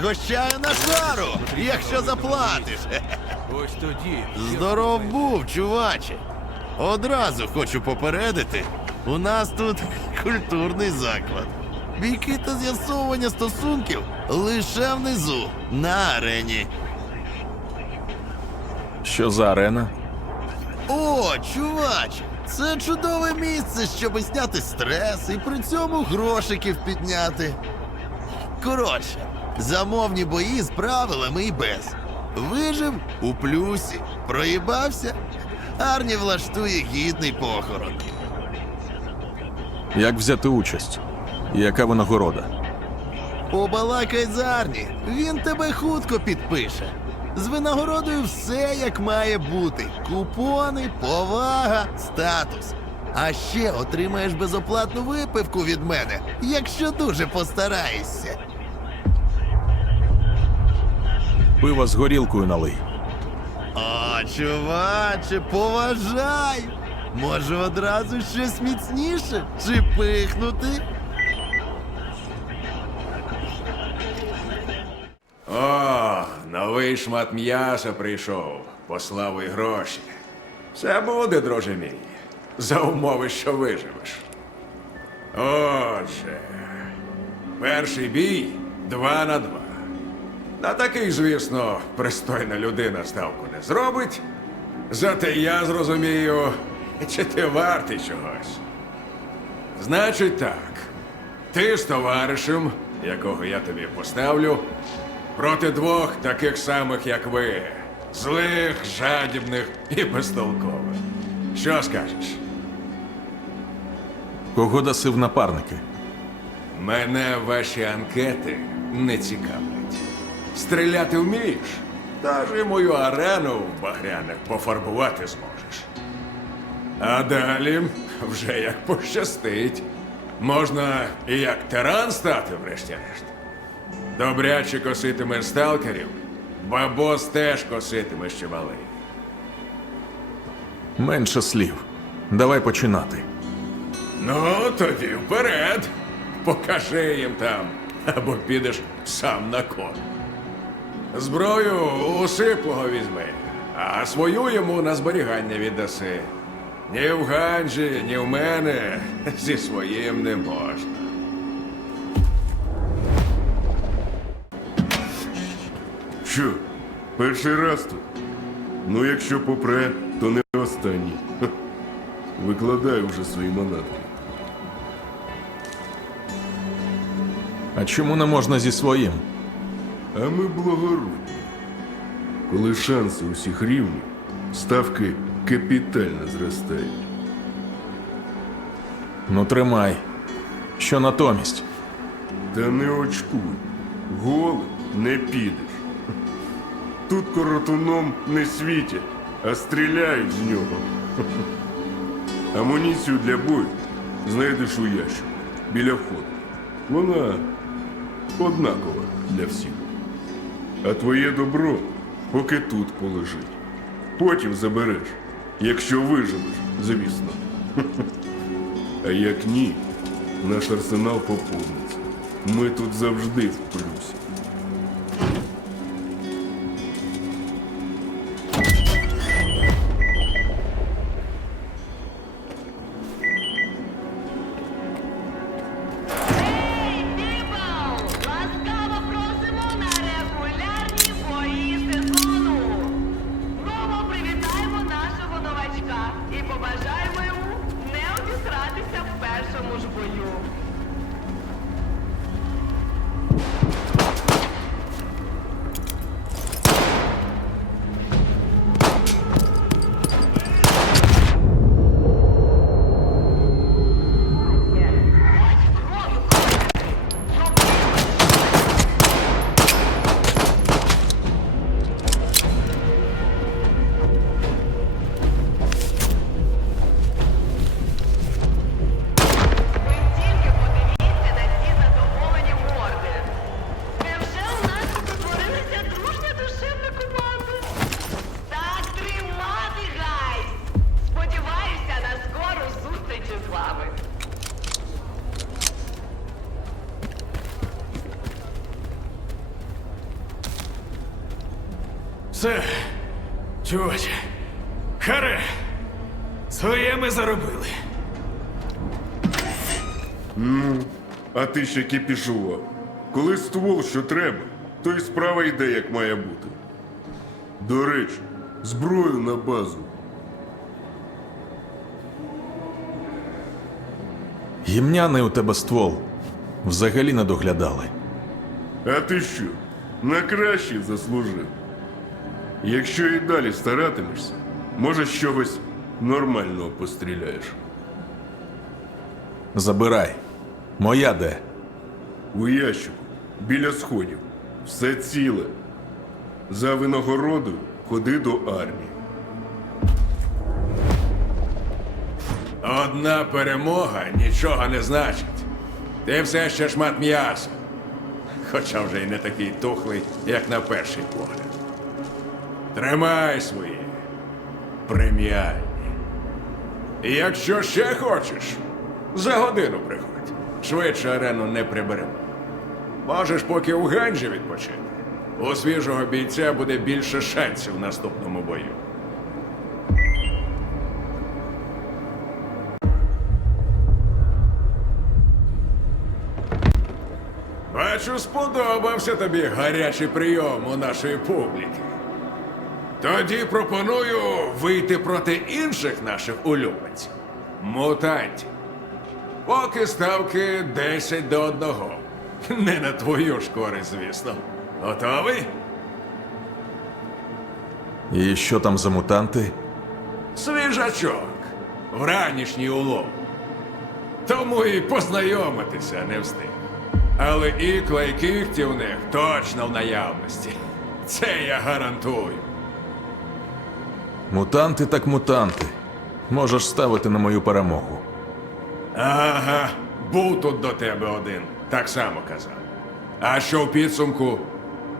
Пригощаю на шару, якщо заплатиш. Ось тоді. Здоров був, чуваче. Одразу хочу попередити. У нас тут культурний заклад. Бійки та з'ясовування стосунків лише внизу, на арені. Що за арена? О, чуваче, це чудове місце, щоб зняти стрес і при цьому грошиків підняти. Коротше, замовні бої з правилами і без. Вижив у плюсі, проїбався, Арні влаштує гідний похорон. Як взяти участь? І яка винагорода? Побалакай з Арні, він тебе хутко підпише. З винагородою все як має бути: купони, повага, статус. А ще отримаєш безоплатну випивку від мене, якщо дуже постараєшся. Пива з горілкою налий. О, чуваче, поважай! Може одразу щось міцніше чи пихнути? О, новий шмат м'яса прийшов. Послав і гроші. Все буде, друже мій. За умови, що виживеш. Отже, перший бій два на два. На такий, звісно, пристойна людина ставку не зробить. Зате я зрозумію, чи ти вартий чогось. Значить так, ти з товаришем, якого я тобі поставлю, проти двох таких самих, як ви, злих, жадібних і безтолкових. Що скажеш? Кого даси в напарники? Мене ваші анкети не цікавлять. Стріляти вмієш? Та ж і мою арену в багряних пофарбувати зможеш. А далі вже як пощастить. Можна і як тиран стати, врешті-решт. Добряче коситимеш сталкерів, бабос теж коситимеш чималий. Менше слів. Давай починати. Ну, тоді вперед. Покажи їм там, або підеш сам на кон. Зброю у сиплого візьми, а свою йому на зберігання віддаси. Ні в Ганджі, ні в мене зі своїм не можна. Що, перший раз тут? Ну, якщо попре, то не останній. Ха. Викладай уже свої манатки. А чому не можна зі своїм? А ми благородні. Коли шанси усіх рівні, ставки капітально зростають. Ну тримай. Що натомість? Та не очкуй, голим не підеш. Тут коротуном не світять, а стріляють з нього. Амуніцію для бою знайдеш у ящику біля входу. Вона однакова для всіх. А твоє добро поки тут полежить. Потім забереш, якщо виживеш, звісно. А як ні, наш арсенал поповниться. Ми тут завжди в плюсі. Чуваче, харе, своє ми заробили. А ти ще кипішував. Коли ствол, що треба, то і справа йде, як має бути. До речі, зброю на базу. Гімняний у тебе ствол. Взагалі не доглядали. А ти що? На краще заслужив. Якщо і далі старатимешся, може чогось нормального постріляєш. Забирай. Моя де? У ящику, біля сходів. Все ціле. За винагородою ходи до армії. Одна перемога нічого не значить. Ти все ще шмат м'яса. Хоча вже й не такий тухлий, як на перший погляд. Тримай свої преміальні. Якщо ще хочеш, за годину приходь. Швидше арену не приберемо. Можеш поки у Ганджі відпочити. У свіжого бійця буде більше шансів в наступному бою. Бачу, сподобався тобі гарячий прийом у нашої публіки. Тоді пропоную вийти проти інших наших улюбленців мутантів. Поки ставки 10 до 1. Не на твою ж користь, звісно. Готовий? І що там за мутанти? Свіжачок. Вранішній улов. Тому і познайомитися не встиг. Але ікла і кігті в них точно в наявності. Це я гарантую. Мутанти так мутанти. Можеш ставити на мою перемогу. Ага, був тут до тебе один, так само казав. А що в підсумку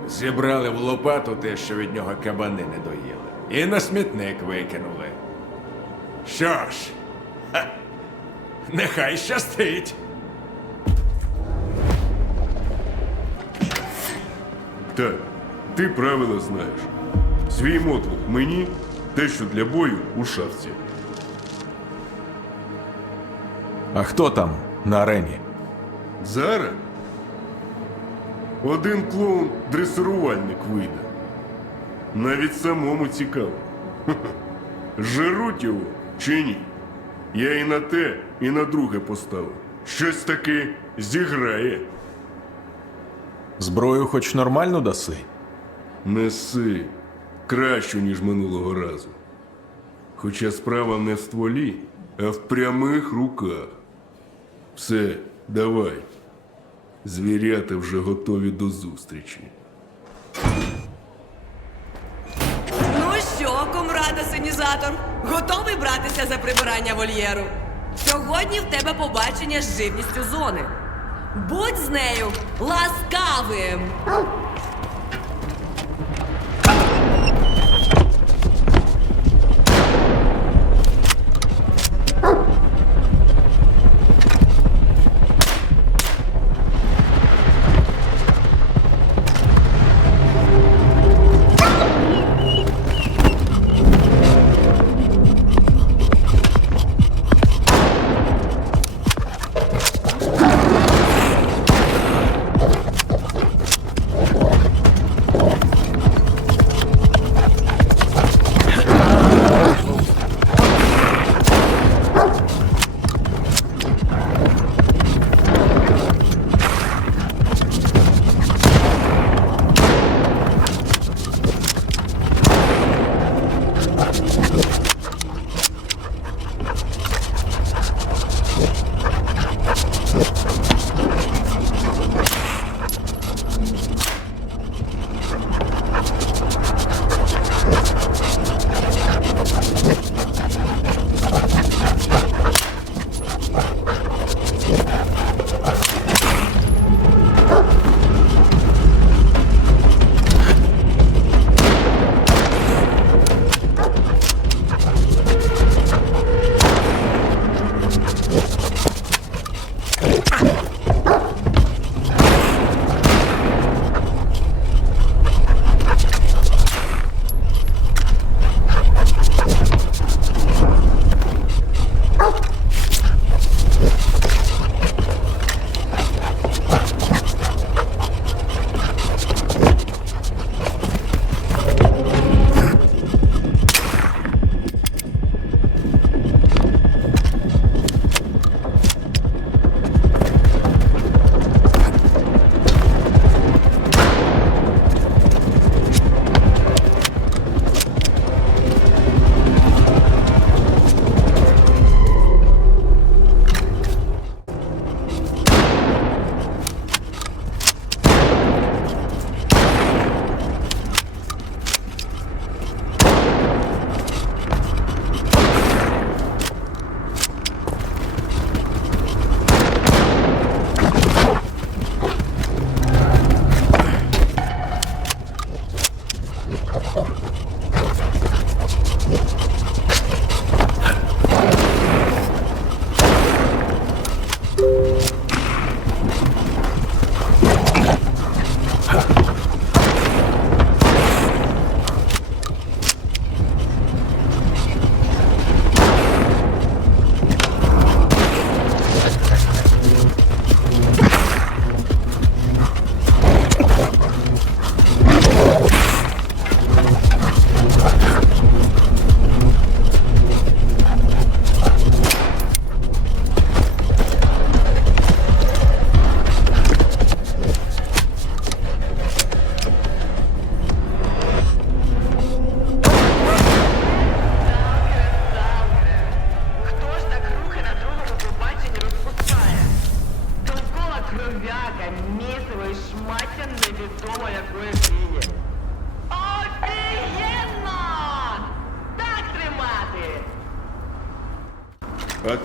зібрали в лопату те, що від нього кабани не доїли, і на смітник викинули. Що ж, ха, нехай щастить. Так, ти правила знаєш. Свій мотлух мені, те, що для бою у шафці. А хто там на арені? Зараз один клоун-дресирувальник вийде. Навіть самому цікаво. Жируть його чи ні? Я і на те, і на друге поставив. Щось таки зіграє. Зброю хоч нормальну даси? Неси кращу, ніж минулого разу. Хоча справа не в стволі, а в прямих руках. Все, давай. Звірята вже готові до зустрічі. Ну що, комрада синізатор, готовий братися за прибирання вольєру? Сьогодні в тебе побачення з живністю зони. Будь з нею ласкавим.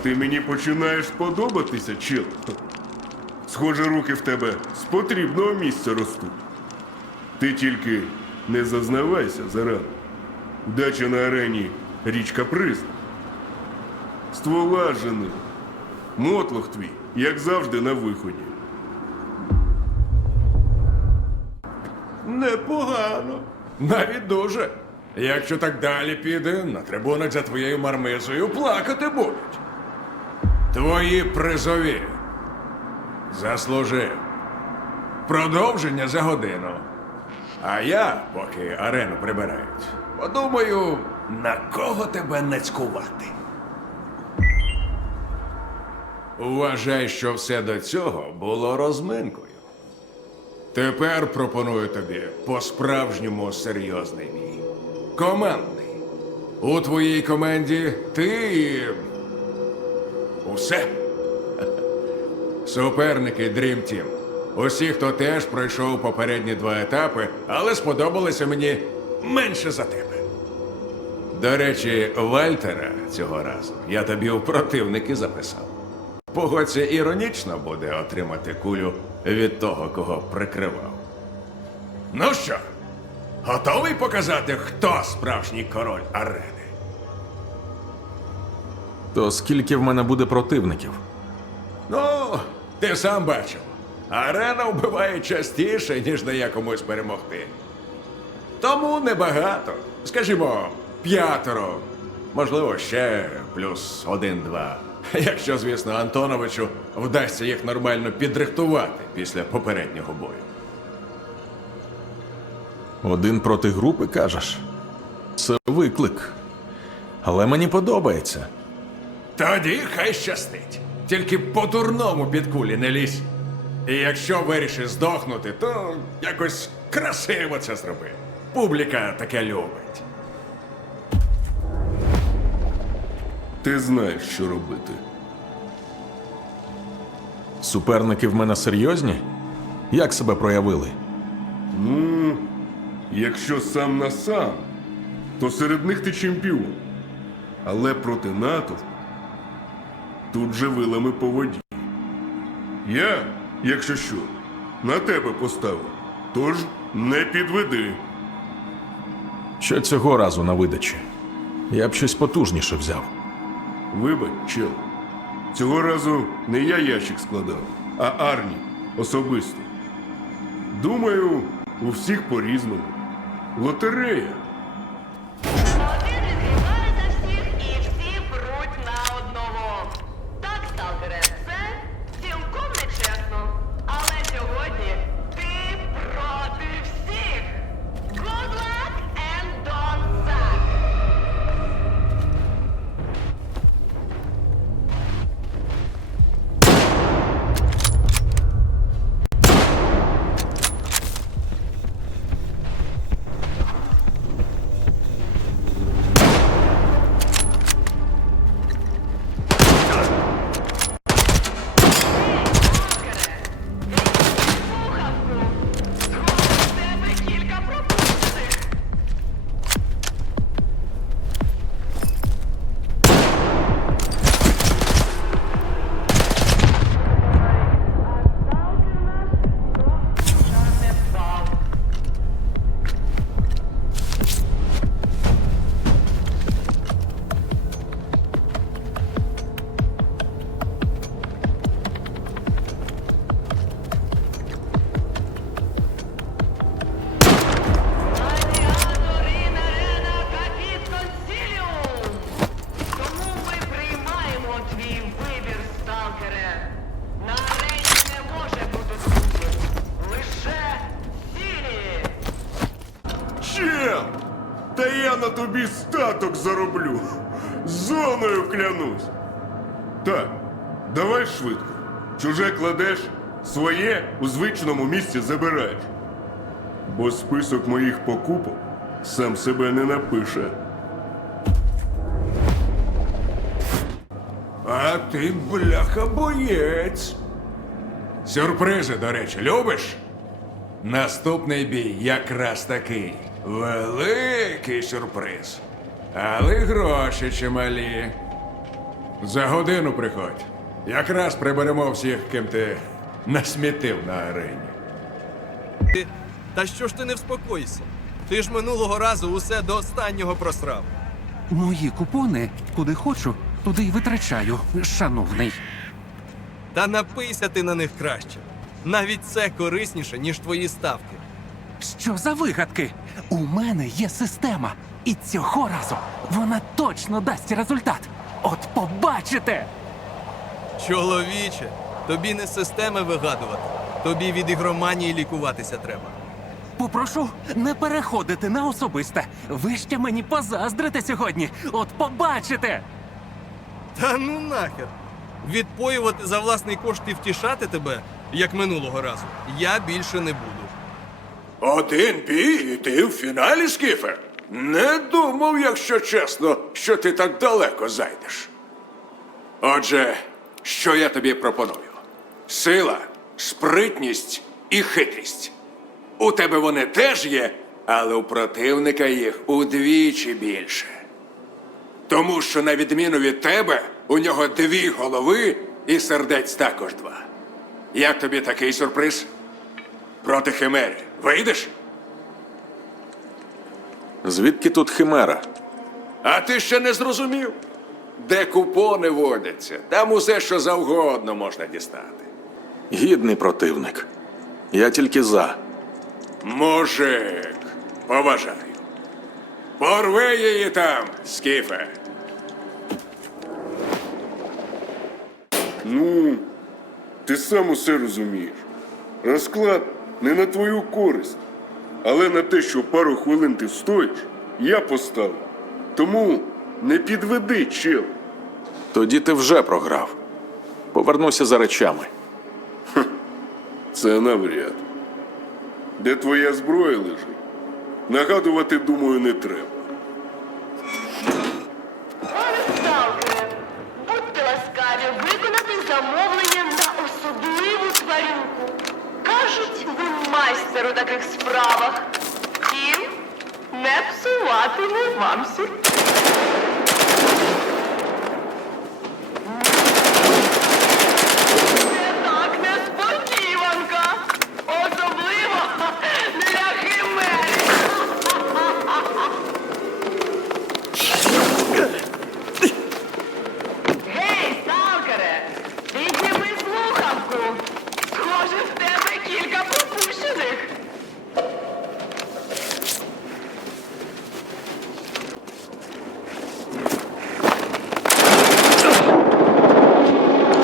Ти мені починаєш подобатися, чел. Схоже, руки в тебе з потрібного місця ростуть. Ти тільки не зазнавайся зарано. Удача на арені річ капризна. Ствола жени. Мотлох твій, як завжди, на виході. Непогано. Навіть дуже. Якщо так далі піде, на трибунах за твоєю мармизою плакати будуть. Твої призові. Заслужив. Продовження за годину. А я, поки арену прибирають, подумаю, на кого тебе нацькувати. Вважай, що все до цього було розминкою. Тепер пропоную тобі по-справжньому серйозний бій. Командний. У твоїй команді ти. і Усе. Суперники Dream Team. Усі, хто теж пройшов попередні два етапи, але сподобалися мені менше за тебе. До речі, Вальтера цього разу я тобі у противники записав. Погодься, іронічно буде отримати кулю від того, кого прикривав. Ну що, готовий показати, хто справжній король арени? То скільки в мене буде противників? Ну, ти сам бачив. Арена вбиває частіше, ніж дає комусь перемогти. Тому небагато. Скажімо, п'ятеро. Можливо, ще плюс один-два. Якщо, звісно, Антоновичу вдасться їх нормально підрихтувати після попереднього бою. Один проти групи, кажеш? Це виклик. Але мені подобається. Тоді хай щастить. Тільки по-дурному під кулі не лізь. І якщо вирішиш здохнути, то якось красиво це зроби. Публіка таке любить. Ти знаєш, що робити. Суперники в мене серйозні? Як себе проявили? Якщо сам на сам, то серед них ти чемпіон. Але проти натовпу тут же вилами по воді. Я, якщо що, на тебе поставив. Тож не підведи. Що цього разу на видачі? Я б щось потужніше взяв. Вибач, чел. Цього разу не я ящик складав, а Арні особисто. Думаю, у всіх по-різному. Лотерея. Чуже кладеш, своє у звичному місці забираєш. Бо список моїх покупок сам себе не напише. А ти, бляха, боєць. Сюрпризи, до речі, любиш? Наступний бій якраз такий. Великий сюрприз. Але гроші чималі. За годину приходь. Якраз приберемо всіх, ким ти насмітив на арені. Ти- Та що ж ти не вспокойся? Ти ж минулого разу усе до останнього просрав. Мої купони, куди хочу, туди й витрачаю, шановний. Та напийся ти на них краще. Навіть це корисніше, ніж твої ставки. Що за вигадки? У мене є система, і цього разу вона точно дасть результат. От побачите! Чоловіче, тобі не системи вигадувати, тобі від ігроманії лікуватися треба. Попрошу не переходити на особисте. Ви ще мені позаздрите сьогодні. От побачите! Та ну нахер. Відпоювати за власний кошт і втішати тебе, як минулого разу, я більше не буду. Один бій і ти в фіналі, Скіфе? Не думав, якщо чесно, що ти так далеко зайдеш. Отже, що я тобі пропоную? Сила, спритність і хитрість. У тебе вони теж є, але у противника їх удвічі більше. Тому що, на відміну від тебе, у нього дві голови і сердець також два. Як тобі такий сюрприз? Проти химери. Вийдеш? Звідки тут химера? А ти ще не зрозумів? Де купони водяться, там усе, що завгодно можна дістати. Гідний противник. Я тільки за. Мужик, поважаю. Порви її там, Скіфе. Ну, ти сам усе розумієш. Розклад не на твою користь, але на те, що пару хвилин ти стоїш, я поставив. Тому не підведи, чел. Тоді ти вже програв. Повернуся за речами. Це навряд. Де твоя зброя лежить? Нагадувати, думаю, не треба. Пане сталкере, будьте ласкаві виконати замовлення на особливу тварюку. Кажуть, ви майстер у таких справах. Не псуватиму вам сюрприз. Це так несподіванка. Особливо для химери. Гей, сталкере! Підніми слухавку! Схоже, в тебе кілька пропущених.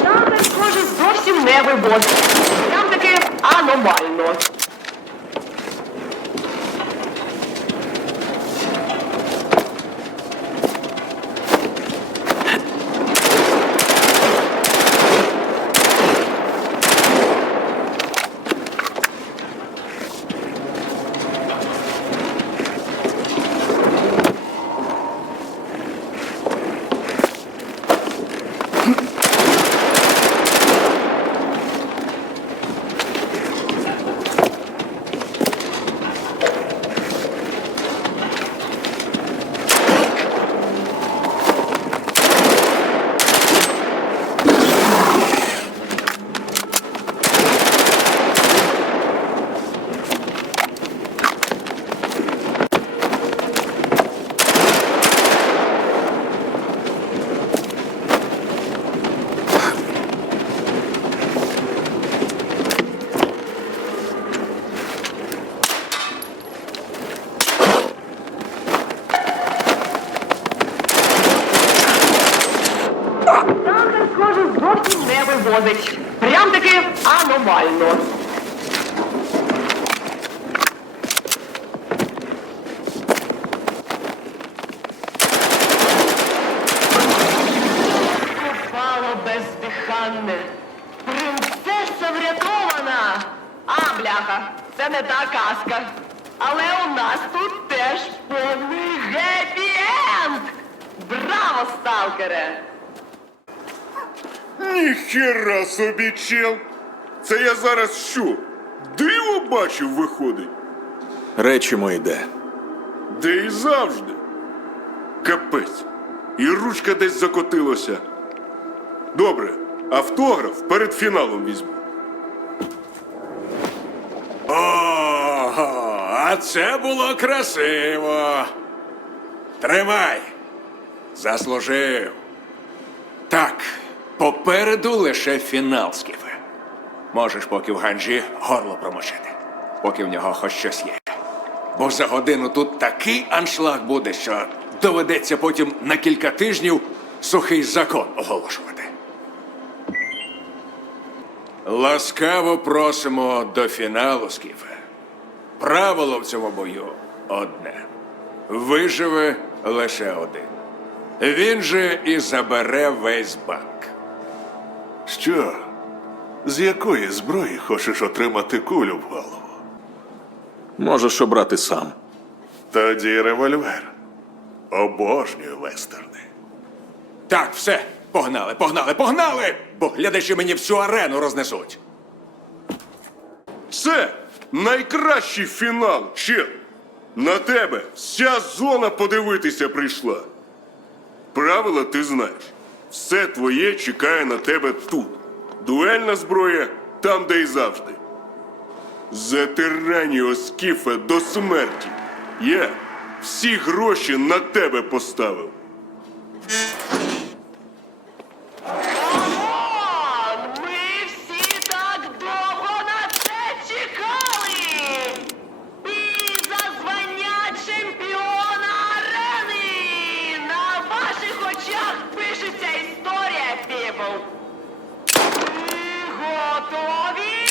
Саме, схоже, зовсім не вивозить. Там таке аномально. Саме, схоже, зовсім не вивозить. Прям таки аномально. Жанне. Принцеса врятована. А, бляха, це не та казка. Але у нас тут теж повний гепі-енд. Браво, сталкере! Ніхера собі чел! Це я зараз що? Диво бачив, виходить? Речі мої де. Де і завжди. Капець. І ручка десь закотилася. Добре, автограф перед фіналом візьму. Ого, а це було красиво. Тримай. Заслужив. Попереду лише фінал, Скіфе. Можеш поки в ганджі горло промочити, поки в нього хоч щось є. Бо за годину тут такий аншлаг буде, що доведеться потім на кілька тижнів сухий закон оголошувати. Ласкаво просимо до фіналу, Скіфе. Правило в цьому бою одне. Виживе лише один. Він же і забере весь банк. Що? З якої зброї хочеш отримати кулю в голову? Можеш обрати сам. Тоді револьвер. Обожнюю вестерни. Так, все, погнали, погнали, погнали! Бо глядачі мені всю арену рознесуть. Це найкращий фінал, чел. На тебе вся зона подивитися прийшла. Правила ти знаєш. Все твоє чекає на тебе тут. Дуельна зброя там, де й завжди. Затирані Скіфе до смерті. Я всі гроші на тебе поставив. Камон! Ми всі так довго на це чекали! І за звання чемпіона арени! На ваших очах пишеться історія, піпл! Ви готові?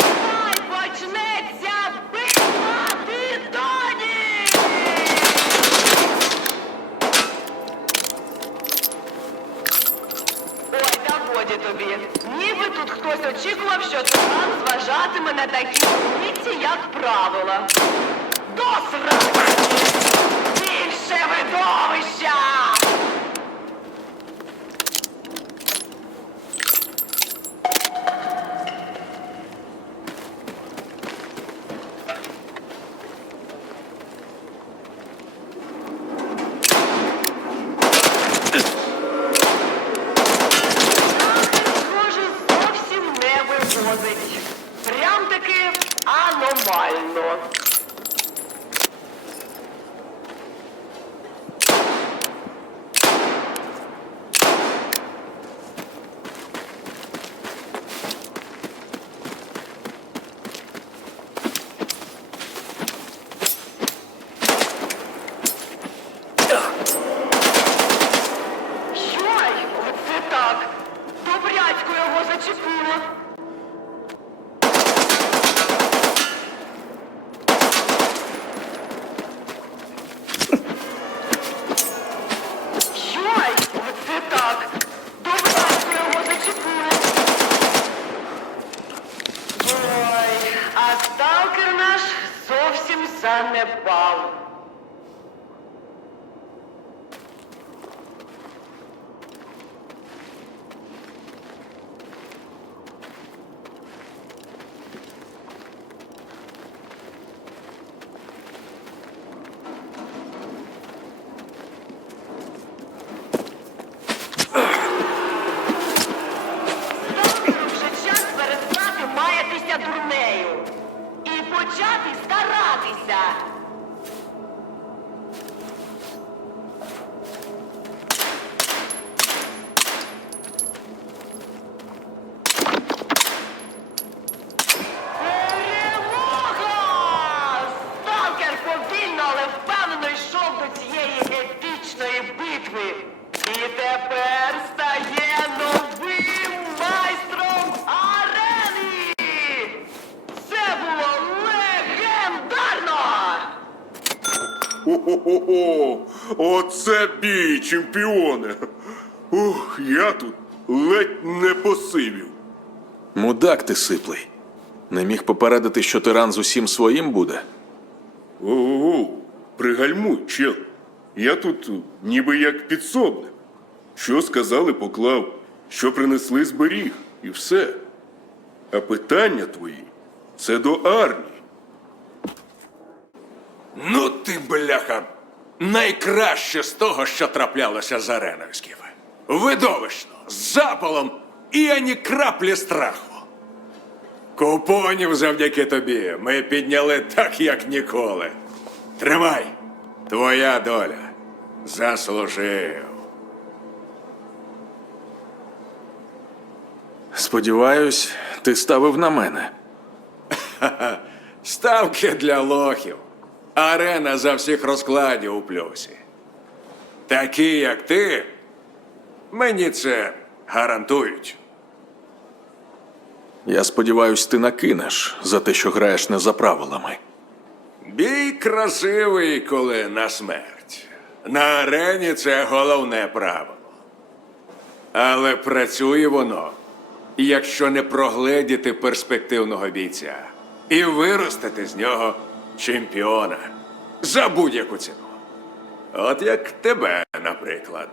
Хай почнеться битва титанів! Ой, та годі тобі. Ніби тут хтось очікував, що Титан зважатиме на такі дурниці, як правила. До сраки! Більше видовища! Бій, чемпіони! Ух, я тут ледь не посивів. Мудак ти сиплий. Не міг попередити, що тиран з усім своїм буде. Ого, пригальмуй, чел. Я тут ніби як підсобник. Що сказали, поклав, що принесли зберіг, і все. А питання твої це до армії. Ну ти, бляха, найкраще з того, що траплялося з Ареновським. Видовищно, з запалом і ані краплі страху. Купонів завдяки тобі ми підняли так, як ніколи. Тримай, твоя доля. Заслужив. Сподіваюсь, ти ставив на мене. Ставки для лохів. Арена за всіх розкладів у плюсі. Такі, як ти, мені це гарантують. Я сподіваюсь, ти накинеш за те, що граєш не за правилами. Бій красивий, коли на смерть. На арені це головне правило. Але працює воно, якщо не прогледіти перспективного бійця і виростити з нього чемпіона за будь-яку ціну. От як тебе, наприклад.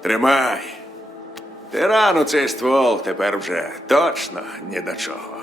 Тримай. Тирану цей ствол тепер вже точно ні до чого.